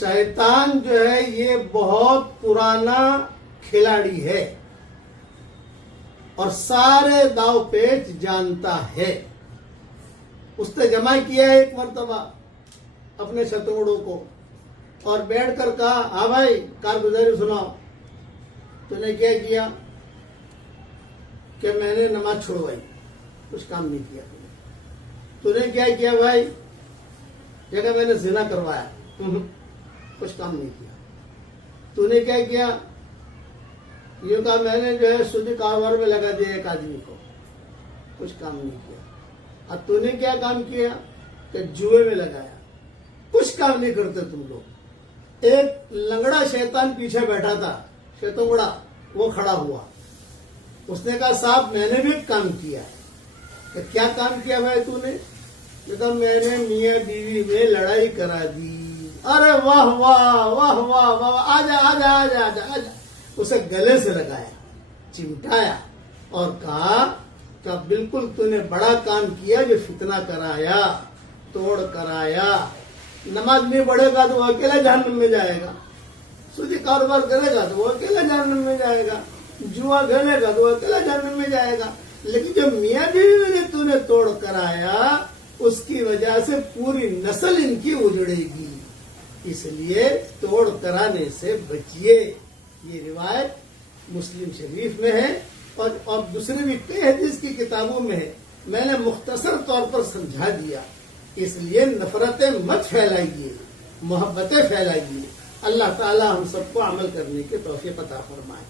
شیطان جو ہے یہ بہت پرانا کھلاڑی ہے اور سارے داؤ پیچ جانتا ہے. اس نے جمع کیا ایک مرتبہ اپنے ستونگڑوں کو اور بیٹھ کر کہا ہاں بھائی کارگزاری سناؤ. تو نے کیا کیا کہ میں نے نماز چھوڑوائی, کچھ کام نہیں کیا. تو نے کیا کیا بھائی جگہ میں نے زنا کروایا, کچھ کام نہیں کیا. تو نے کیا کیا یہ کہا میں نے جو ہے سودی کاروبار میں لگا دیا ایک آدمی کو, کچھ کام نہیں کیا. اب تو نے کیا کام کیا کہ جوئے میں لگایا, کچھ کام نہیں کرتے تم لوگ. ایک لنگڑا شیطان پیچھے بیٹھا تھا, شیطونگڑا, وہ کھڑا ہوا. اس نے کہا صاحب میں نے بھی ایک کام کیا ہے. کہ کیا کام کیا بھائی تو نے؟ کہا میں نے میاں بیوی میں لڑائی کرا دی. ارے واہ واہ واہ واہ واہ, آجا آجا آجا آجا آجا. اسے گلے سے لگایا, چمٹایا اور کہا کہ بالکل تو نے بڑا کام کیا, جو فتنہ کرایا, توڑ کرایا. نماز نہیں پڑھے گا تو وہ اکیلا جہنم میں جائے گا, سودی کاروبار کرے گا تو وہ اکیلا جہنم میں جائے گا, جوا کھیلے گا تو وہ اکیلا جہنم میں جائے گا. لیکن جو میاں بیوی میں تو نے توڑ کرایا اس کی وجہ سے پوری نسل ان کی اجڑے گی. اس لیے توڑ کرانے سے بچیے. یہ روایت مسلم شریف میں ہے اور دوسرے بھی کئی حدیث کی کتابوں میں ہے. میں نے مختصر طور پر سمجھا دیا. اس لیے نفرتیں مت پھیلائیے, محبتیں پھیلائیے. اللہ تعالی ہم سب کو عمل کرنے کی توفیق عطا فرمائے.